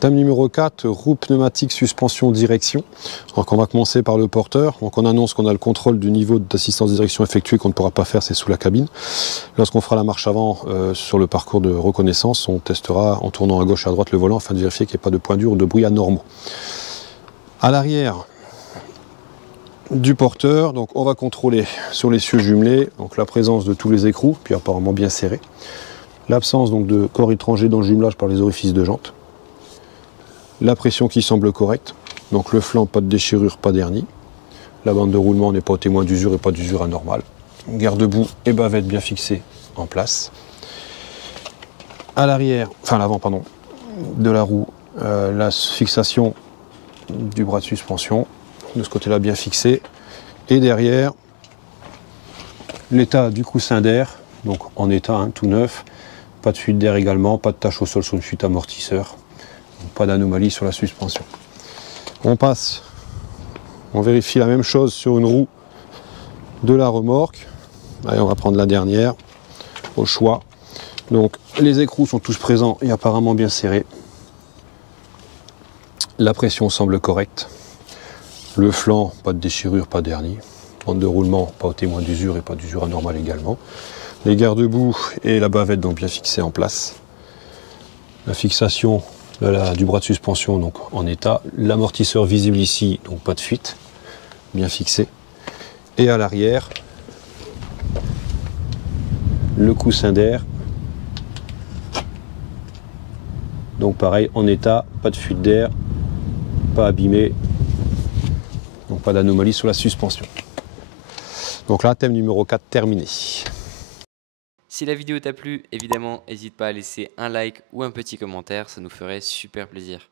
Thème numéro 4, roue pneumatique, suspension, direction. Donc on va commencer par le porteur. Donc on annonce qu'on a le contrôle du niveau d'assistance de direction effectué, qu'on ne pourra pas faire, c'est sous la cabine. Lorsqu'on fera la marche avant sur le parcours de reconnaissance, on testera en tournant à gauche et à droite le volant afin de vérifier qu'il n'y ait pas de points durs ou de bruits anormaux. À l'arrière du porteur, donc on va contrôler sur l'essieu jumelé donc la présence de tous les écrous, puis apparemment bien serrés. L'absence donc de corps étrangers dans le jumelage par les orifices de jantes. La pression qui semble correcte, donc le flanc, pas de déchirure, pas d'hernie. La bande de roulement n'est pas au témoin d'usure et pas d'usure anormale. Garde-boue et bavette bien fixées en place. À l'arrière, enfin l'avant pardon, de la roue, la fixation du bras de suspension, de ce côté-là bien fixé. Et derrière, l'état du coussin d'air, donc en état tout neuf, pas de fuite d'air également, pas de tache au sol sur une fuite amortisseur. Pas d'anomalie sur la suspension. On passe, on vérifie la même chose sur une roue de la remorque. Allez, on va prendre la dernière, au choix. Donc les écrous sont tous présents et apparemment bien serrés. La pression semble correcte. Le flanc, pas de déchirure, pas d'hernie. Bande de roulement, pas au témoin d'usure et pas d'usure anormale également. Les garde-boue et la bavette donc bien fixées en place. La fixation du bras de suspension donc en état, l'amortisseur visible ici, donc pas de fuite, bien fixé. Et à l'arrière, le coussin d'air, donc pareil en état, pas de fuite d'air, pas abîmé, donc pas d'anomalie sur la suspension. Donc là, thème numéro 4 terminé. Si la vidéo t'a plu, évidemment, n'hésite pas à laisser un like ou un petit commentaire, ça nous ferait super plaisir.